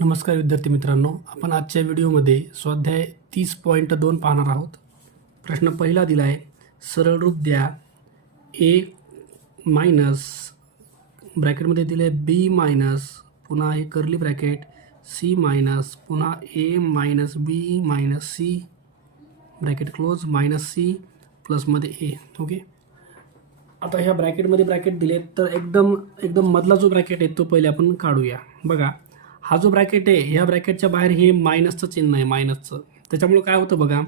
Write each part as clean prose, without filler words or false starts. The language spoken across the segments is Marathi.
नमस्कार विद्यार्थी मित्रांनो, आपण आजच्या व्हिडिओमध्ये स्वाध्याय 30.2 पाहणार आहोत. प्रश्न पहिला दिला आहे. सरळ रूप द्या. ए मायनस ब्रॅकेटमध्ये दिले बी मायनस पुन्हा हे कर्ली ब्रॅकेट सी मायनस पुन्हा A minus B minus C bracket close minus C प्लसमध्ये ए. ओके, आता ह्या ब्रॅकेटमध्ये ब्रॅकेट दिलेत तर एकदम मधला जो ब्रॅकेट आहे तो पहिले आपण काढूया. बघा, हा जो ब्रॅकेट आहे ह्या ब्रॅकेटच्या बाहेर हे मायनसचं चिन्ह आहे, मायनसचं. त्याच्यामुळे काय होतं बघा,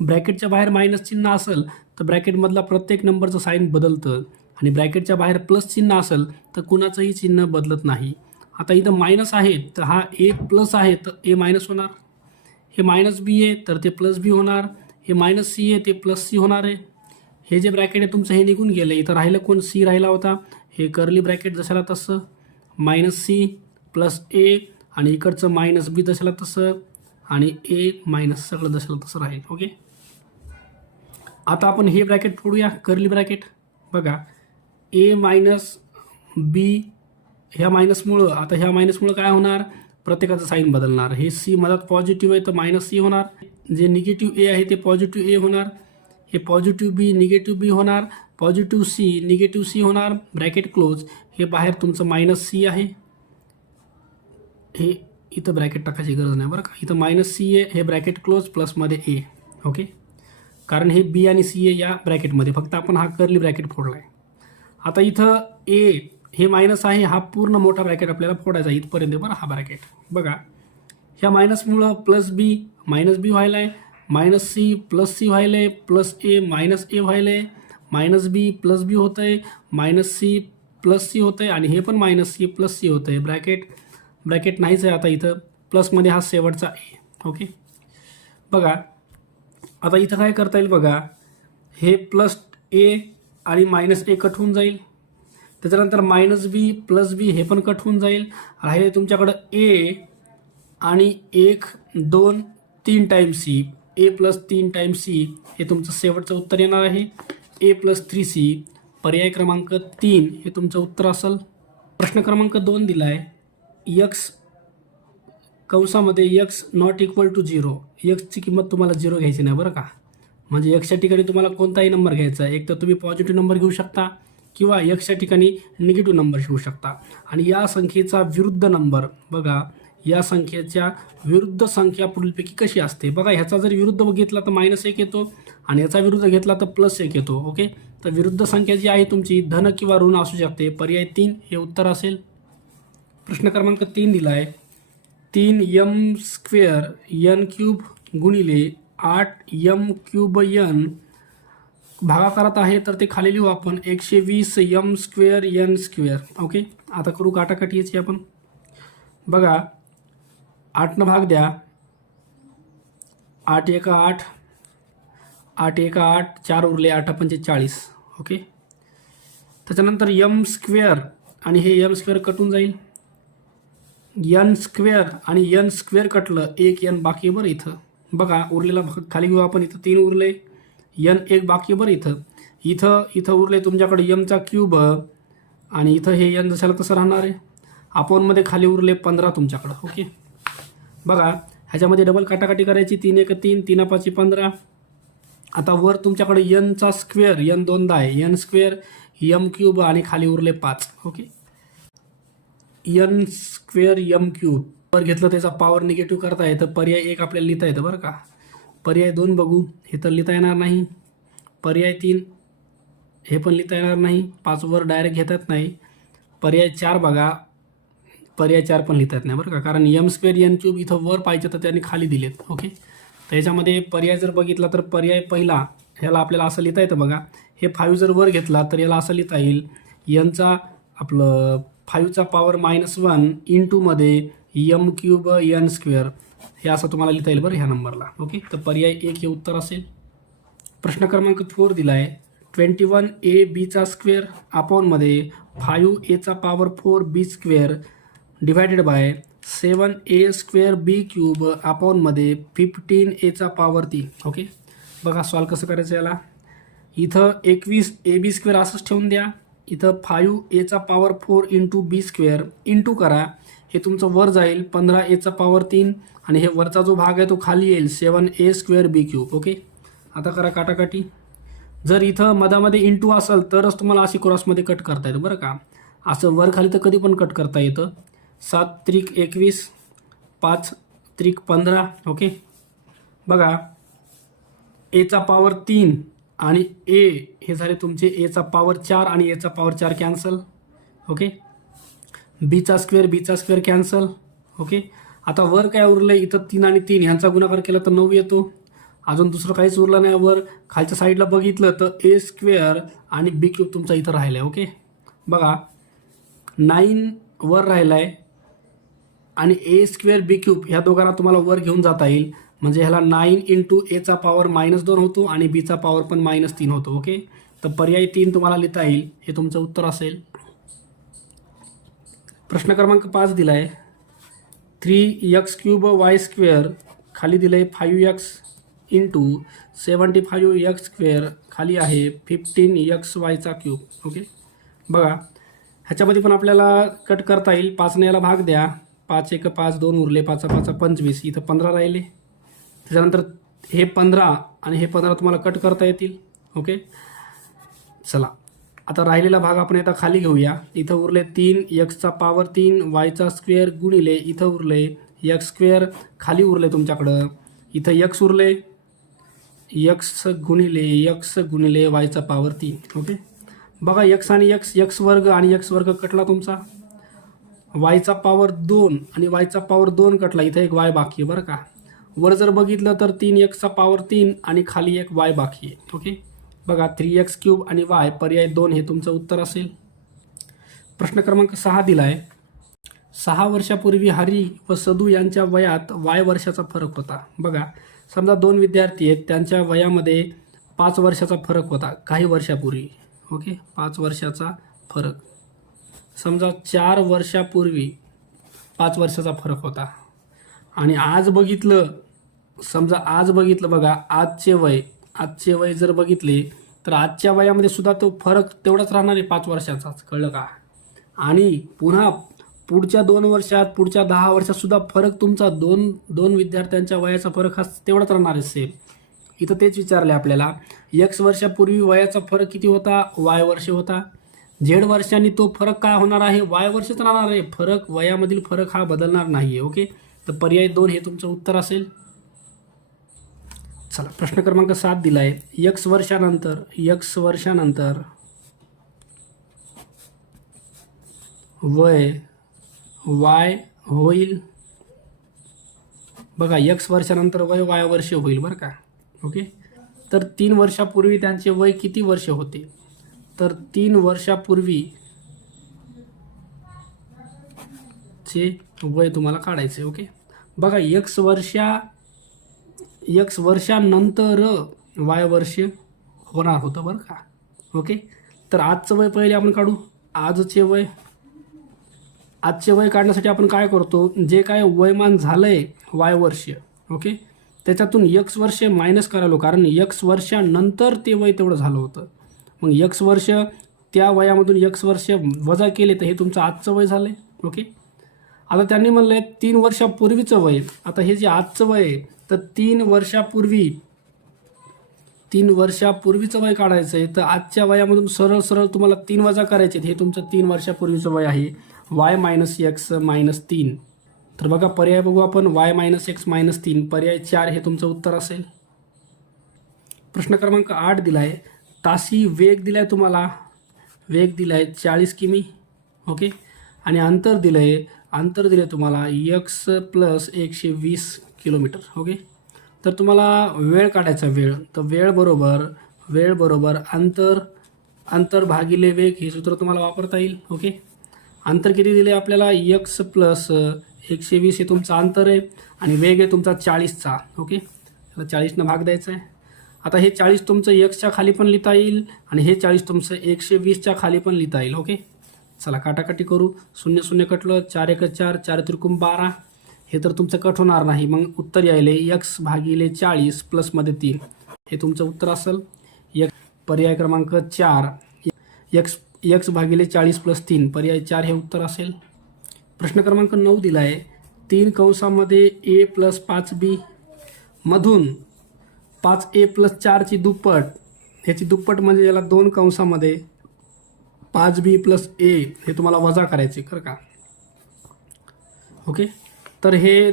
ब्रॅकेटच्या बाहेर मायनस चिन्ह असेल तर ब्रॅकेटमधला प्रत्येक नंबरचं साईन बदलतं आणि ब्रॅकेटच्या बाहेर प्लस चिन्ह असेल तर कुणाचंही चिन्ह बदलत नाही. आता इथं मायनस आहे तर हा ए प्लस आहे तर ए मायनस होणार. हे मायनस बी आहे तर ते प्लस बी होणार. हे मायनस सी आहे ते प्लस सी होणार आहे. हे जे ब्रॅकेट आहे तुमचं हे निघून गेलं. इथं राहिलं कोण, सी राहिला होता. हे कर्ली ब्रॅकेट जशाला तसं मायनस सी प्लस ए आणि इकडचं मायनस बी जशाला तसं आणि ए मायनस सगळं जशाला तसं राहील. ओके, आता आपण हे ब्रॅकेट फोडूया, कर्ली ब्रॅकेट. बघा, ए मायनस बी ह्या मायनसमुळं, आता ह्या मायनसमुळं काय होणार, प्रत्येकाचं साईन बदलणार. हे सी मधात पॉझिटिव्ह आहे तर मायनस सी होणार. जे निगेटिव्ह ए आहे ते पॉझिटिव्ह ए होणार. हे पॉझिटिव्ह बी निगेटिव्ह बी होणार. पॉझिटिव्ह सी निगेटिव्ह सी होणार. Bracket close. हे बाहेर तुमचं मायनस सी आहे. हे इथं ब्रॅकेट टाकायची गरज नाही बरं का. इथं मायनस सी आहे. हे ब्रॅकेट क्लोज प्लसमध्ये ए. ओके, कारण हे बी आणि सी आहे या ब्रॅकेटमध्ये, फक्त आपण हा कर्ली ब्रॅकेट फोडला आहे. आता इथं ए हे मायनस आहे, हा पूर्ण मोठा ब्रॅकेट आपल्याला फोडायचा इथपर्यंत बरं. हा ब्रॅकेट बघा, ह्या मायनसमुळं प्लस बी मायनस बी व्हायला आहे, मायनस सी प्लस सी व्हायला आहे, प्लस ए मायनस ए व्हायला आहे, मायनस बी प्लस बी होतं आहे, मायनस सी प्लस सी होतं आहे आणि हे पण मायनस सी प्लस सी होतं आहे. ब्रॅकेट नाहीच आहे आता इथं, प्लसमध्ये हा शेवटचा ए. ओके, बघा आता इथं काय करता येईल बघा, हे प्लस ए आणि मायनस ए कट होऊन जाईल. त्याच्यानंतर मायनस बी प्लस बी हे पण कट होऊन जाईल. राहिले तुमच्याकडं ए आणि 1 2 3 टाईम्स सी. ए प्लस 3 टाईम्स सी हे तुमचं शेवटचं उत्तर येणार आहे. ए प्लस 3 सी पर्याय क्रमांक 3 हे तुमचं उत्तर असेल. प्रश्न क्रमांक 2 दिला आहे. यक्स कंसामध्ये यक्स नॉट इक्वल टू 0. यक्सची किंमत तुम्हाला 0 घ्यायची नाही बरं का. म्हणजे यक्सच्या ठिकाणी तुम्हाला कोणताही नंबर घ्यायचा आहे. एक तर तुम्ही पॉझिटिव्ह नंबर घेऊ शकता किंवा यक्सच्या ठिकाणी निगेटिव्ह नंबर घेऊ शकता. आणि या संख्येचा विरुद्ध नंबर बघा, या संख्येच्या विरुद्ध संख्या पुढीलपैकी कशी असते बघा. ह्याचा जर विरुद्ध घेतला तर -1 येतो आणि याचा विरुद्ध घेतला तर +1 येतो. ओके, तर विरुद्ध संख्या जी आहे तुमची धन किंवा ऋण असू शकते. पर्याय 3 हे उत्तर असेल. प्रश्न क्रमांक 3 दिला आहे. 3m² n³ गुणिले 8m³ n भागाकारात आहे तर ते खाली लिहू आपण 120m² n². ओके, आता करू काटाकाटी याची आपण. बघा, 8 भाग द्या. 8 1 8, 8 1 8, 4 उरले, 8 पंचे 40. ओके, त्याच्यानंतर m² आणि हे m² कटून जाईल. n² आणि n² कटलं, 1 n बाकी बरं. इथं बघा उरलेला भाग खाली घेऊ आपण. इथं 3 उरले, n 1 बाकी बरं. इथं उरले तुमच्याकडे m³ आणि इथं हे n जशाला तसं राहणार आहे. आपणमध्ये खाली उरले 15 तुमच्याकडं. ओके, बघा ह्याच्यामध्ये डबल काटाकाटी करायची. 3 1 3, 3 5 15. आता वर तुमच्याकडे n² n दोनदा आहे, n² m³ आणि खाली उरले 5. ओके, n² m³ वर घेतलं त्याचा पॉवर निगेटिव्ह करता येतं. पर्याय 1 आपल्याला लिहिता येतं बरं का. पर्याय 2 बघू, हे तर लिहिता येणार नाही. पर्याय 3 हे पण लिहिता येणार नाही. 5 वर डायरेक्ट घेता येत नाही. पर्याय 4 बघा, पर्याय 4 पण लिहिता येत नाही बरं का, कारण m² n³ इथं वर पाहिजे तर त्यांनी खाली दिलेत. ओके, तर ह्याच्यामध्ये पर्याय जर बघितला तर पर्याय पहिला ह्याला आपल्याला असं लिहिता येतं बघा. हे 5 जर वर घेतला तर याला असं लिहिता येईल, nचा आपलं 5चा पॉवर -1 इंटू मध्ये m³ n². हे असं तुम्हाला लिहिता येईल बरं ह्या नंबरला. ओके, तर पर्याय 1 हे उत्तर असेल. प्रश्न क्रमांक 4 दिला आहे. 21ab² अपॉनमध्ये 5a⁴ b² divided by 7a² b³ अपॉनमध्ये 15a⁴. Okay, बघा सॉल्व कसं करायचं याला. इथं 21ab² असंच ठेवून द्या. इथं 5a⁴ इंटू b² इंटू करा हे तुमचं वर जाईल 15a⁻³ आणि हे वरचा जो भाग आहे तो खाली येईल 7a²b³. ओके, आता करा काटाकाटी. जर इथं मधामध्ये इंटू असेल तरच तुम्हाला अशी क्रॉसमध्ये कट करता येतं बरं का. असं वर खाली तर कधी पण कट करता येतं. 7×3=21, 5×3=15. ओके, बघा a⁻³ आणि a हे झाले तुमचे a⁻4 आणि a⁻4 cancel. Okay, b² cancel. Okay, आता वर काय उरलं इथं 3 आणि 3 यांचा गुणाकार केला तर 9 येतो. अजून दुसरं काहीच उरलं नाही. वर खालच्या साईडला बघितलं तर a² आणि b³ तुमचा इथं राहिला आहे. ओके, बघा 9 वर राहिला आहे आणि a² b³ ह्या दोघांना तुम्हाला वर घेऊन जाता येईल. म्हणजे ह्याला 9 × a⁻2 होतो आणि b चा पॉवर पण -3 होतो. ओके, तर पर्याय 3 तुम्हाला लिहिता येईल. हे तुमचं उत्तर असेल. प्रश्न क्रमांक 5 दिला आहे 3x³ y² खाली दिलं आहे 5x × 75x² खाली आहे 15xy³. ओके, बघा ह्याच्यामध्ये पण आपल्याला कट करता येईल. 5ने याला भाग द्या. 5×1=5, 2 उरले, 5×5=25, इथं 15 राहिले. त्याच्यानंतर हे 15 आणि हे 15 तुम्हाला कट करता येतील. ओके, चला आता राहिलेला भाग आपण आता खाली घेऊया. इथं उरले 3x⁻³ y² गुणिले इथं उरले x² खाली उरले तुमच्याकडं. इथं x उरले x गुणिले y⁻3. ओके, बघा x आणि x वर्ग आणि x वर्ग कटला तुमचा. y⁻2 आणि y⁻2 कटला. इथं एक y बाकी आहे बरं का. वर जर बघितलं तर 3x⁻3 आणि खाली एक y बाकी आहे. ओके, बघा 3x³ आणि y पर्याय 2 हे तुमचं उत्तर असेल. प्रश्न क्रमांक 6 दिला आहे 6 वर्षापूर्वी हरी व सदू यांच्या वयात y वर्षाचा फरक होता. बघा समजा 2 विद्यार्थी आहेत, त्यांच्या वयामध्ये 5 वर्षाचा फरक होता काही वर्षापूर्वी. ओके, 5 वर्षाचा फरक. समजा 4 वर्षापूर्वी 5 वर्षाचा फरक होता आणि आज बघितलं, समजा आज बघितलं बघा आजचे वय जर बघितले तर आजच्या वयामध्ये सुद्धा तो फरक तेवढाच राहणार आहे 5 वर्षाचाच. कळलं का. आणि पुन्हा पुढच्या 2 वर्षात, पुढच्या 10 वर्षात सुद्धा फरक तुमचा दोन विद्यार्थ्यांच्या वयाचा फरक हा तेवढाच राहणार आहे सेम. इथं तेच विचारले आपल्याला x वर्षापूर्वी वयाचा फरक किती होता, y वर्ष होता. z वर्षांनी तो फरक काय होणार आहे, y वर्षच राहणार आहे. फरक वयामधील फरक हा बदलणार नाही आहे. ओके, तर पर्याय 2 हे तुमचं उत्तर असेल. चला प्रश्न क्रमांक 7 दिला आहे x वर्षानंतर वय y होईल. बघा x वर्षानंतर वय y वर्ष होईल बरं का. ओके, तर 3 वर्षापूर्वी त्यांचे वय किती वर्ष होते, तर 3 वर्षापूर्वी चे वय तुम्हाला काढायचे. ओके, बघा x वर्षानंतर y वर्ष होणार होतं बरं का. ओके, तर आजचं वय पहिले आपण काढू. आजचे वय काढण्यासाठी आपण काय करतो, जे काय वयमान झालंय y वर्ष, ओके, त्याच्यातून x वर्ष मायनस करायलो, कारण x वर्षानंतर ते वय तेवढं झालं होतं. मग x वर्ष त्या वयामधून x वर्ष वजा केले तर हे तुमचं आजचं वय झालंय. ओके, आता त्यांनी म्हणलंय 3 वर्षापूर्वीचं वय. आता हे जे आजचं वय आहे तर 3 वर्षापूर्वीचं वय काढायचं आहे. तर आजच्या वयामधून सरळ तुम्हाला 3 वजा करायचे. हे तुमचं 3 वर्षापूर्वीचं वय आहे y - x - 3. तर बघा पर्याय बघू आपण. y - x - 3 पर्याय 4 हे तुमचं उत्तर असेल. प्रश्न क्रमांक 8 दिला आहे ताशी वेग दिलाय तुम्हाला. वेग दिलाय 40 किमी. ओके, आणि अंतर दिलंय तुम्हाला x + 120 किलोमीटर. ओके, तर तुम्हाला वेळ काढायचा. तर वेळ बरोबर अंतर भागिले वेग हे सूत्र तुम्हाला वापरता येईल. ओके, अंतर किती दिले आपल्याला, x + 120 हे तुमचं अंतर आहे आणि वेग आहे तुमचा 40चा. ओके, त्याला 40ने भाग द्यायचा आहे. आता हे 40 तुमचं xच्या खाली पण लिहिता येईल आणि हे 40 तुमचं 120च्या खाली पण लिहिता येईल. ओके, चला काटाकाटी करू. 0 0 कटलं, 4 1 4, 4 त्रिकोण 12. हे तर तुमचं कट होणार नाही. मग उत्तर यायले x/40 प्लसमध्ये 3 हे तुमचं उत्तर असेल. पर्याय क्रमांक 4 x/40 + 3 पर्याय 4 हे उत्तर असेल. प्रश्न क्रमांक 9 दिला आहे 3 कंसामध्ये a प्लस 5b मधून 5a प्लस 4ची दुप्पट, ह्याची दुप्पट म्हणजे याला 2 कंसामध्ये 5b प्लस a हे तुम्हाला वजा करायचे बरं का. ओके, तर हे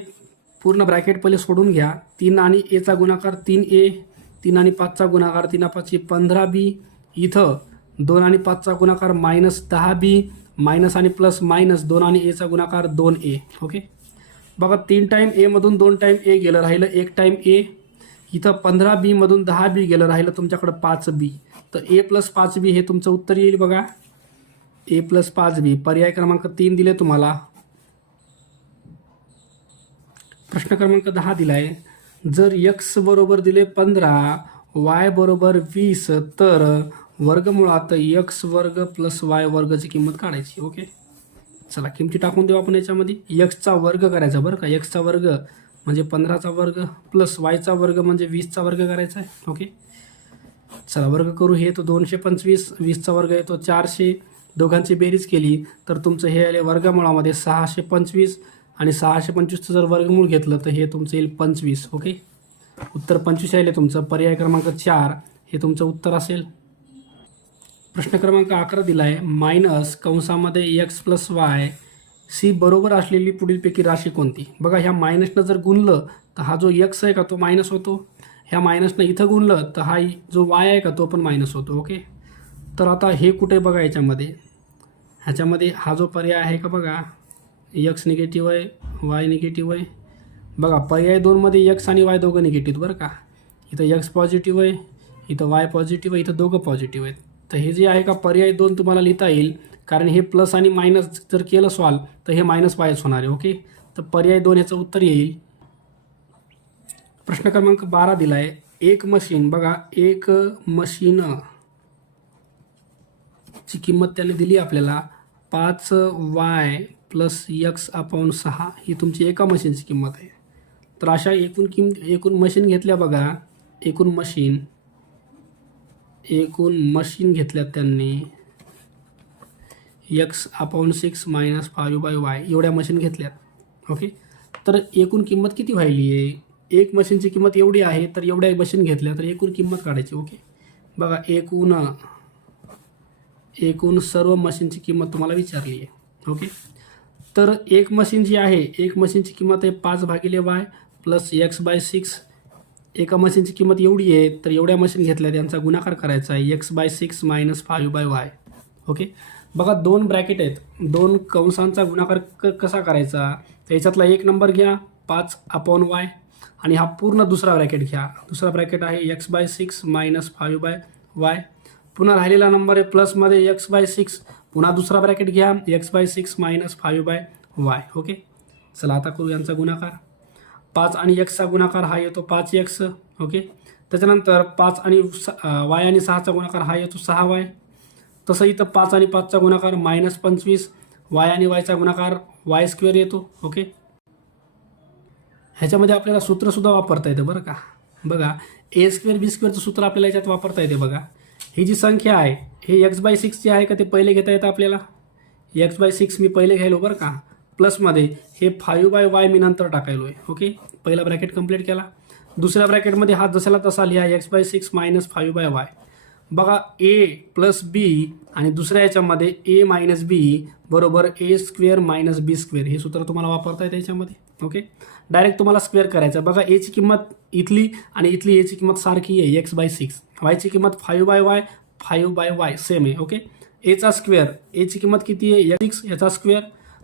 पूर्ण ब्रॅकेट पहिले सोडून घ्या. 3 आणि a चा गुणाकार 3a, 3 आणि 5चा गुणाकार 3 5 15b, इथं 2 आणि 5चा गुणाकार -10b, मायनस आणि प्लस मायनस 2 आणि a चा गुणाकार 2a. ओके, बघा 3 टाईम a मधून 2 टाईम a गेलं, राहिलं 1 टाईम a. इथं 15b मधून 10b गेलं, राहिलं तुमच्याकडं 5b. तर a प्लस 5b हे तुमचं उत्तर येईल बघा, a प्लस 5b. पर्याय क्रमांक 3 दिले तुम्हाला. प्रश्न क्रमांक 10 दिला आहे जर x बरोबर दिले 15, y बरोबर 20, तर वर्गमुळात x वर्ग प्लस y वर्गची किंमत काढायची. ओके, चला किमती टाकून देऊ आपण याच्यामध्ये. x चा वर्ग करायचा बरं का, x चा वर्ग म्हणजे 15चा वर्ग प्लस y चा वर्ग म्हणजे 20चा वर्ग करायचा आहे. ओके, चला वर्ग करू. हे तो 225, 20चा वर्ग येतो 400, दोघांची बेरीज केली तर तुमचं हे आले वर्गमुळामध्ये 625, आणि 625चं जर वर्गमूळ घेतलं तर हे तुमचं येईल 25. ओके, उत्तर 25 आले तुमचं. पर्याय क्रमांक 4 हे तुमचं उत्तर असेल. प्रश्न क्रमांक 11 दिला आहे मायनस कंसामध्ये x प्लस y सी बरोबर असलेली पुढीलपैकी राशी कोणती. बघा ह्या मायनसनं जर गुणलं तर हा जो x आहे का तो मायनस होतो, ह्या मायनसनं इथं गुणलं तर हा जो y आहे का तो पण मायनस होतो. ओके, तर आता हे कुठे बघा ह्याच्यामध्ये हा जो पर्याय आहे का बघा, x निगेटिव्ह आहे, y निगेटिव्ह आहे. बघा पर्याय 2 मध्ये x आणि y दोघं निगेटिव्ह बरं का. इथं x पॉझिटिव्ह आहे, इथं y पॉझिटिव्ह आहे, इथं दोघं पॉझिटिव्ह आहेत. तर हे जे आहे का पर्याय 2 तुम्हाला लिहिता येईल, कारण हे प्लस आणि मायनस जर केलं सॉल्व तर हे मायनस वायच होणार आहे. ओके, तर पर्याय 2 ह्याचं उत्तर येईल. प्रश्न क्रमांक 12 दिला आहे एक मशीन, बघा एक मशीन ची किंमत त्याने दिली आपल्याला 5y प्लस x/6, ही तुमची एका मशीनची किंमत आहे. तर अशा एकूण मशीन घेतल्या बघा, एकूण मशीन घेतल्यात त्यांनी x/6 मायनस 5/y एवढ्या मशीन घेतल्यात. ओके, तर एकूण किंमत किती व्हायली आहे, एक मशीनची किंमत एवढी आहे तर एवढ्या मशीन घेतल्या तर एकूण किंमत काढायची. ओके, बघा एकूण सर्व मशीनची किंमत तुम्हाला विचारली आहे. ओके, तर एक मशीन जी आहे, एक मशीनची किंमत आहे 5/y प्लस x/6. एका मशीनची किंमत एवढी आहे तर एवढ्या मशीन घेतल्या त्यांचा गुणाकार करायचा आहे x/6 मायनस 5/y. ओके, बघा 2 ब्रॅकेट आहेत, 2 कंसांचा गुणाकार कसा करायचा, त्याच्यातला एक नंबर घ्या 5/y आणि हा पूर्ण दुसरा ब्रॅकेट घ्या. दुसरा ब्रॅकेट आहे x/6 मायनस 5/y. पुन्हा राहिलेला नंबर आहे प्लसमध्ये x/6, पुन्हा दुसरा ब्रॅकेट घ्या x/6 मायनस 5/y. ओके, चला आता करू यांचा गुणाकार. 5 आणि x चा गुणाकार हा येतो 5x. ओके, त्याच्यानंतर 5 आणि y आणि 6चा गुणाकार हा येतो 6y. तसं इथं 5 आणि 5चा गुणाकार -25, y आणि y चा गुणाकार y² येतो. ओके, ह्याच्यामध्ये आपल्याला सूत्रसुद्धा वापरता येतं बरं का. बघा a² b²चं सूत्र आपल्याला याच्यात वापरता येते. बघा ही जी संख्या आहे हे x/6 जी आहे का ते पहिले घेता येतं आपल्याला. x/6 मी पहिले घ्यायलो बरं का, प्लसमध्ये हे 5/y मी नंतर टाकायलो आहे. ओके, पहिला ब्रॅकेट कंप्लीट केला. दुसऱ्या ब्रॅकेटमध्ये हा जसाला तसा लिहा x/6 मायनस 5/y. बघा a प्लस b आणि दुसऱ्या याच्यामध्ये a मायनस b बरोबर a² मायनस b², हे सूत्र तुम्हाला वापरता येतं याच्यामध्ये. ओके, डायरेक्ट तुम्हाला स्क्वेअर करायचं. बघा a ची किंमत इथली आणि इथली a ची किंमत सारखी आहे x/6, y ची किंमत 5/y सेम आहे. ओके, a चा स्क्वेअर, a ची किंमत किती आहे x ह्याचा स्क्वेअर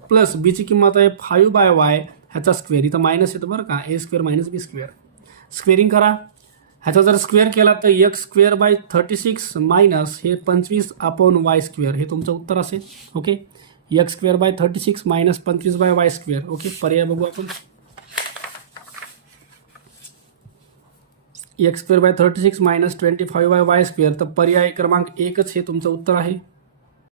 प्लस b ची किंमत आहे 5/y ह्याचा स्क्वेअर, इथं मायनस येतं बरं का, a² मायनस b². स्क्वेअरिंग करा. ह्याचा जर स्क्वेअर केला तर x²/36 मायनस हे 25/y², हे तुमचं उत्तर असेल. Okay, x²/36 minus 25/y². Okay, पर्याय बघू आपण. x² 36 मायनस 25/y², तर पर्याय क्रमांक 1च हे तुमचं उत्तर आहे.